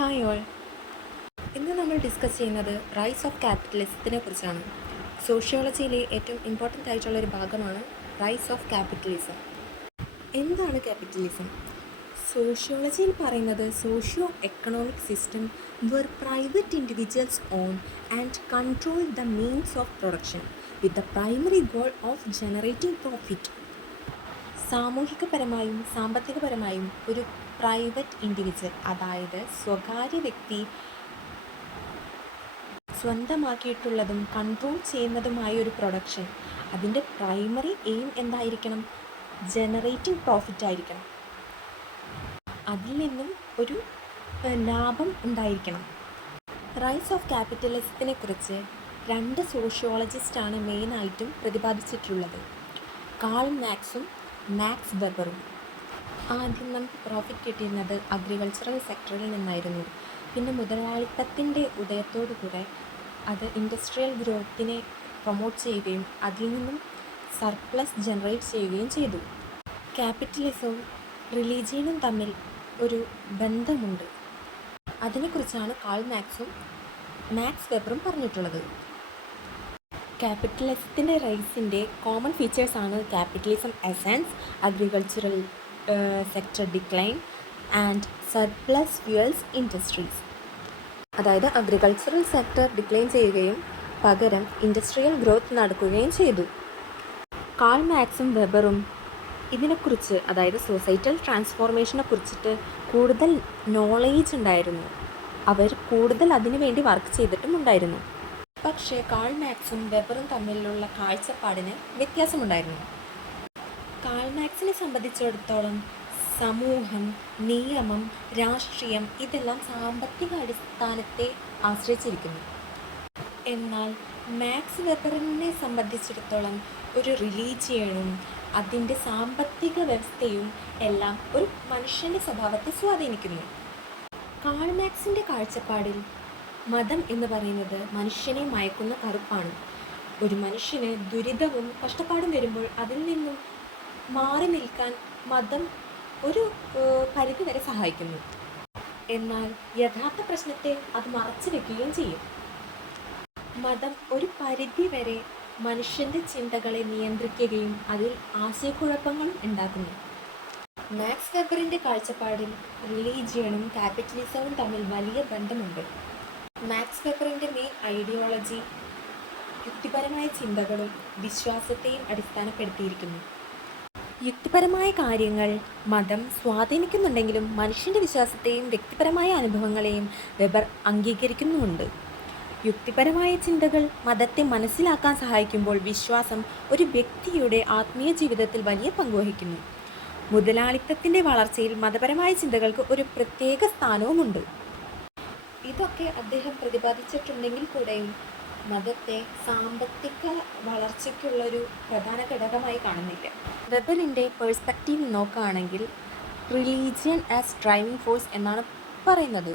Hi all. ഇന്ന് നമ്മൾ discuss ചെയ്യുന്നത് റൈസ് ഓഫ് ക്യാപിറ്റലിസത്തിനെ കുറിച്ചാണ്. സോഷ്യോളജിയിലെ ഏറ്റവും ഇമ്പോർട്ടൻ്റ് ആയിട്ടുള്ള ഒരു ഭാഗമാണ് റൈസ് ഓഫ് ക്യാപിറ്റലിസം. എന്താണ് ക്യാപിറ്റലിസം? സോഷ്യോളജിയിൽ പറയുന്നത് socio economic system where private individuals own and control the means of production with the primary goal of generating profit. സാമൂഹികപരമായും സാമ്പത്തികപരമായും ഒരു പ്രൈവറ്റ് ഇൻഡിവിജ്വൽ, അതായത് സ്വകാര്യ വ്യക്തി സ്വന്തമാക്കിയിട്ടുള്ളതും കൺട്രോൾ ചെയ്യുന്നതുമായ ഒരു പ്രൊഡക്ഷൻ, അതിൻ്റെ പ്രൈമറി എയിം എന്തായിരിക്കണം? ജനറേറ്റിംഗ് പ്രോഫിറ്റ് ആയിരിക്കണം. അതിൽ നിന്നും ഒരു ലാഭം ഉണ്ടായിരിക്കണം. റൈസ് ഓഫ് ക്യാപിറ്റലിസത്തിനെ കുറിച്ച് രണ്ട് സോഷ്യോളജിസ്റ്റാണ് മെയിനായിട്ടും പ്രതിപാദിച്ചിട്ടുള്ളത്, കാൾ മാക്സും മാക്സ് വെബറും. ആദ്യം നമുക്ക് പ്രോഫിറ്റ് കിട്ടിയിരുന്നത് അഗ്രികൾച്ചറൽ സെക്ടറിൽ നിന്നായിരുന്നു. പിന്നെ മുതലാളിത്തത്തിൻ്റെ ഉദയത്തോടുകൂടെ അത് ഇൻഡസ്ട്രിയൽ ഗ്രോത്തിനെ പ്രൊമോട്ട് ചെയ്യുകയും അതിൽ നിന്നും സർപ്ലസ് ജനറേറ്റ് ചെയ്യുകയും ചെയ്തു. ക്യാപിറ്റലിസവും റിലീജിയനും തമ്മിൽ ഒരു ബന്ധമുണ്ട്. അതിനെക്കുറിച്ചാണ് കാൾ മാക്സും മാക്സ് വെബറും പറഞ്ഞിട്ടുള്ളത്. ക്യാപിറ്റലിസത്തിൻ്റെ റൈസിൻ്റെ കോമൺ ഫീച്ചേഴ്സാണ് capitalism essence, agricultural sector decline and surplus fuels industries. അതായത് അഗ്രികൾച്ചറൽ സെക്ടർ ഡിക്ലൈൻ ചെയ്യുകയും പകരം ഇൻഡസ്ട്രിയൽ ഗ്രോത്ത് നടക്കുകയും ചെയ്തു. കാൾ മാക്സും വെബറും ഇതിനെക്കുറിച്ച്, അതായത് സൊസൈറ്റൽ ട്രാൻസ്ഫോർമേഷനെ കുറിച്ചിട്ട് കൂടുതൽ നോളേജ് ഉണ്ടായിരുന്നു. അവർ കൂടുതൽ അതിനു വേണ്ടി വർക്ക് ചെയ്തിട്ടും ഉണ്ടായിരുന്നു. പക്ഷേ കാൾ മാക്സും വെബറും തമ്മിലുള്ള കാഴ്ചപ്പാടിന് വ്യത്യാസമുണ്ടായിരുന്നു. കാൾ മാക്സിനെ സംബന്ധിച്ചിടത്തോളം സമൂഹം, നിയമം, രാഷ്ട്രീയം ഇതെല്ലാം സാമ്പത്തിക അടിസ്ഥാനത്തെ ആശ്രയിച്ചിരിക്കുന്നു. എന്നാൽ മാക്സ് വെബറിനെ സംബന്ധിച്ചിടത്തോളം ഒരു റിലീജിയനും അതിൻ്റെ സാമ്പത്തിക വ്യവസ്ഥയും എല്ലാം ഒരു മനുഷ്യൻ്റെ സ്വഭാവത്തെ സ്വാധീനിക്കുന്നു. കാൾ മാക്സിൻ്റെ കാഴ്ചപ്പാടിൽ മതം എന്ന് പറയുന്നത് മനുഷ്യനെ മയക്കുന്ന കറുപ്പാണ്. ഒരു മനുഷ്യന് ദുരിതവും കഷ്ടപ്പാടും വരുമ്പോൾ അതിൽ നിന്നും മാറി നിൽക്കാൻ മതം ഒരു പരിധി വരെ സഹായിക്കുന്നു. എന്നാൽ യഥാർത്ഥ പ്രശ്നത്തെ അത് മറച്ചു വെക്കുകയും ചെയ്യും. മതം ഒരു പരിധി വരെ മനുഷ്യൻ്റെ ചിന്തകളെ നിയന്ത്രിക്കുകയും അതിൽ ആശയക്കുഴപ്പങ്ങളും ഉണ്ടാക്കുന്നു. മാക്സ് വെബറിൻ്റെ കാഴ്ചപ്പാടിൽ റിലീജിയനും ക്യാപിറ്റലിസവും തമ്മിൽ വലിയ ബന്ധമുണ്ട്. മാക്സ് വെബറിൻ്റെ മെയിൻ ഐഡിയോളജി യുക്തിപരമായ ചിന്തകളും വിശ്വാസത്തെയും അടിസ്ഥാനപ്പെടുത്തിയിരിക്കുന്നു. യുക്തിപരമായ കാര്യങ്ങൾ മതം സ്വാധീനിക്കുന്നുണ്ടെങ്കിലും മനുഷ്യൻ്റെ വിശ്വാസത്തെയും വ്യക്തിപരമായ അനുഭവങ്ങളെയും വെബർ അംഗീകരിക്കുന്നുമുണ്ട്. യുക്തിപരമായ ചിന്തകൾ മതത്തെ മനസ്സിലാക്കാൻ സഹായിക്കുമ്പോൾ വിശ്വാസം ഒരു വ്യക്തിയുടെ ആത്മീയ ജീവിതത്തിൽ വലിയ പങ്കുവഹിക്കുന്നു. മുതലാളിത്തത്തിൻ്റെ വളർച്ചയിൽ മതപരമായ ചിന്തകൾക്ക് ഒരു പ്രത്യേക സ്ഥാനവുമുണ്ട്. ഇതൊക്കെ അദ്ദേഹം പ്രതിപാദിച്ചിട്ടുണ്ടെങ്കിൽ കൂടെയും മതത്തെ സാമ്പത്തിക വളർച്ചയ്ക്കുള്ളൊരു പ്രധാന ഘടകമായി കാണുന്നില്ല. വെബറിൻ്റെ പേഴ്സ്പെക്റ്റീവ് നോക്കുകയാണെങ്കിൽ റിലീജിയൻ ആസ് ഡ്രൈവിംഗ് ഫോഴ്സ് എന്നാണ് പറയുന്നത്.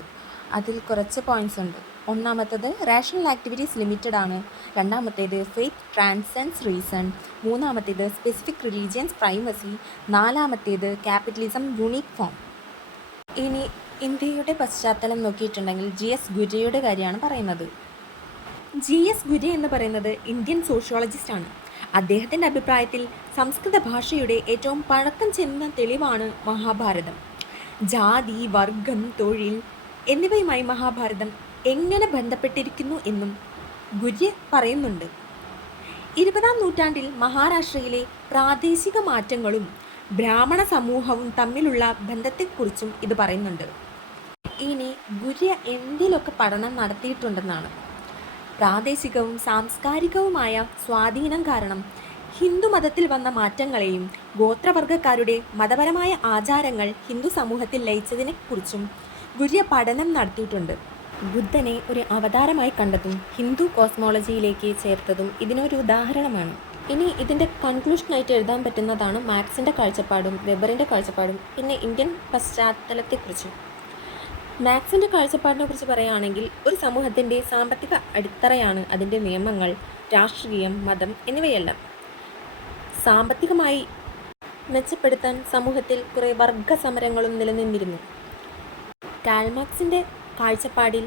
അതിൽ കുറച്ച് പോയിൻറ്റ്സ് ഉണ്ട്. ഒന്നാമത്തേത് റേഷണൽ ആക്ടിവിറ്റീസ് ലിമിറ്റഡ് ആണ്. രണ്ടാമത്തേത് ഫെയ്ത്ത് ട്രാൻസെൻസ് റീസൺ. മൂന്നാമത്തേത് സ്പെസിഫിക് റിലീജിയൻസ് പ്രൈമസി. നാലാമത്തേത് ക്യാപിറ്റലിസം യൂണിക് ഫോം. ഇനി ഇന്ത്യയുടെ പശ്ചാത്തലം നോക്കിയിട്ടുണ്ടെങ്കിൽ GS ഗുര്യയുടെ കാര്യമാണ് പറയുന്നത്. GS ഗുര്യ എന്ന് പറയുന്നത് ഇന്ത്യൻ സോഷ്യോളജിസ്റ്റാണ്. അദ്ദേഹത്തിൻ്റെ അഭിപ്രായത്തിൽ സംസ്കൃത ഭാഷയുടെ ഏറ്റവും പഴക്കം ചെന്ന തെളിവാണ് മഹാഭാരതം. ജാതി, വർഗം, തൊഴിൽ എന്നിവയുമായി മഹാഭാരതം എങ്ങനെ ബന്ധപ്പെട്ടിരിക്കുന്നു എന്നും ഗുര്യ പറയുന്നുണ്ട്. 20-ാം നൂറ്റാണ്ടിൽ മഹാരാഷ്ട്രയിലെ പ്രാദേശിക മാറ്റങ്ങളും ബ്രാഹ്മണ സമൂഹവും തമ്മിലുള്ള ബന്ധത്തെക്കുറിച്ചും ഇത് പറയുന്നുണ്ട്. ഇനി ഗുര്യ എന്തിലൊക്കെ പഠനം നടത്തിയിട്ടുണ്ടെന്നാണ്. പ്രാദേശികവും സാംസ്കാരികവുമായ സ്വാധീനം കാരണം ഹിന്ദു മതത്തിൽ വന്ന മാറ്റങ്ങളെയും ഗോത്രവർഗക്കാരുടെ മതപരമായ ആചാരങ്ങൾ ഹിന്ദു സമൂഹത്തിൽ ലയിച്ചതിനെക്കുറിച്ചും ഗുര്യ പഠനം നടത്തിയിട്ടുണ്ട്. ബുദ്ധനെ ഒരു അവതാരമായി കണ്ടതും ഹിന്ദു കോസ്മോളജിയിലേക്ക് ചേർത്തതും ഇതിനൊരു ഉദാഹരണമാണ്. ഇനി ഇതിൻ്റെ കൺക്ലൂഷനായിട്ട് എഴുതാൻ പറ്റുന്നതാണ് മാക്സിൻ്റെ കാഴ്ചപ്പാടും വെബറിൻ്റെ കാഴ്ചപ്പാടും പിന്നെ ഇന്ത്യൻ പശ്ചാത്തലത്തെക്കുറിച്ചും. മാക്സിൻ്റെ കാഴ്ചപ്പാടിനെ കുറിച്ച് പറയുകയാണെങ്കിൽ ഒരു സമൂഹത്തിൻ്റെ സാമ്പത്തിക അടിത്തറയാണ് അതിൻ്റെ നിയമങ്ങൾ, രാഷ്ട്രീയം, മതം എന്നിവയെല്ലാം. സാമ്പത്തികമായി മെച്ചപ്പെടുത്താൻ സമൂഹത്തിൽ കുറേ വർഗ സമരങ്ങളും നിലനിന്നിരുന്നു. കാൾ മാർക്സിൻ്റെ കാഴ്ചപ്പാടിൽ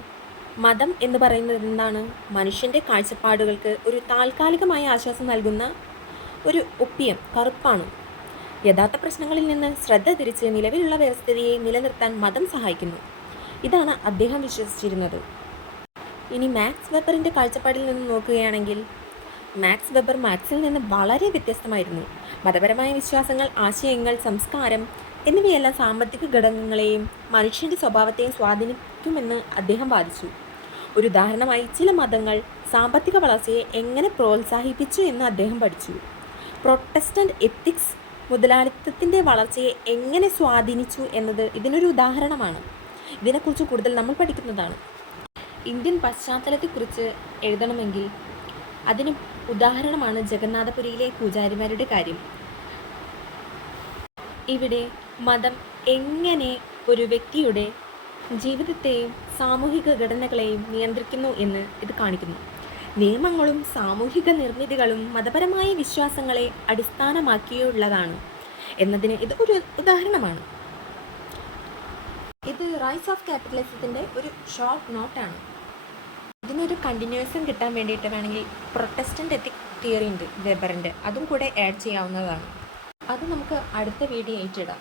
മതം എന്ന് പറയുന്നത് എന്താണ്? മനുഷ്യൻ്റെ കാഴ്ചപ്പാടുകൾക്ക് ഒരു താൽക്കാലികമായ ആശ്വാസം നൽകുന്ന ഒരു ഒപ്പിയം, കറുപ്പാണ്. യഥാർത്ഥ പ്രശ്നങ്ങളിൽ നിന്ന് ശ്രദ്ധ തിരിച്ച് നിലവിലുള്ള വ്യവസ്ഥിതിയെ നിലനിർത്താൻ മതം സഹായിക്കുന്നു. ഇതാണ് അദ്ദേഹം വിശ്വസിച്ചിരുന്നത്. ഇനി മാക്സ് വെബറിൻ്റെ കാഴ്ചപ്പാടിൽ നിന്ന് നോക്കുകയാണെങ്കിൽ മാക്സ് വെബർ മാർക്സിൽ നിന്ന് വളരെ വ്യത്യസ്തമായിരുന്നു. മതപരമായ വിശ്വാസങ്ങൾ, ആശയങ്ങൾ, സംസ്കാരം എന്നിവയെല്ലാം സാമ്പത്തിക ഘടകങ്ങളെയും മനുഷ്യൻ്റെ സ്വഭാവത്തെയും സ്വാധീനിക്കുമെന്ന് അദ്ദേഹം വാദിച്ചു. ഒരു ഉദാഹരണമായി, ചില മതങ്ങൾ സാമ്പത്തിക വളർച്ചയെ എങ്ങനെ പ്രോത്സാഹിപ്പിച്ചു എന്ന് അദ്ദേഹം പഠിച്ചു. പ്രൊട്ടസ്റ്റന്റ് എത്തിക്സ് മുതലാളിത്തത്തിൻ്റെ വളർച്ചയെ എങ്ങനെ സ്വാധീനിച്ചു എന്നത് ഇതിനൊരു ഉദാഹരണമാണ്. ഇതിനെക്കുറിച്ച് കൂടുതൽ നമ്മൾ പഠിക്കുന്നതാണ്. ഇന്ത്യൻ പശ്ചാത്തലത്തെക്കുറിച്ച് എഴുതണമെങ്കിൽ അതിന് ഉദാഹരണമാണ് ജഗന്നാഥപുരിയിലെ പൂജാരിമാരുടെ കാര്യം. ഇവിടെ മതം എങ്ങനെ ഒരു വ്യക്തിയുടെ ജീവിതത്തെയും സാമൂഹിക ഘടനകളെയും നിയന്ത്രിക്കുന്നു എന്ന് ഇത് കാണിക്കുന്നു. നിയമങ്ങളും സാമൂഹിക നിർമ്മിതികളും മതപരമായ വിശ്വാസങ്ങളെ അടിസ്ഥാനമാക്കിയുള്ളതാണ് എന്നതിന് ഇത് ഒരു ഉദാഹരണമാണ്. ഇത് റൈസ് ഓഫ് ക്യാപിറ്റലിസത്തിൻ്റെ ഒരു ഷോർട്ട് നോട്ടാണ്. ഇതിനൊരു കണ്ടിന്യൂഷൻ കിട്ടാൻ വേണ്ടിയിട്ട് വേണമെങ്കിൽ പ്രൊട്ടസ്റ്റന്റ് എത്തിക് തിയറി ഉണ്ട് വെബറിൻ്റെ, അതും കൂടെ ആഡ് ചെയ്യാവുന്നതാണ്. അത് നമുക്ക് അടുത്ത വീഡിയോ ആയിട്ടിടാം.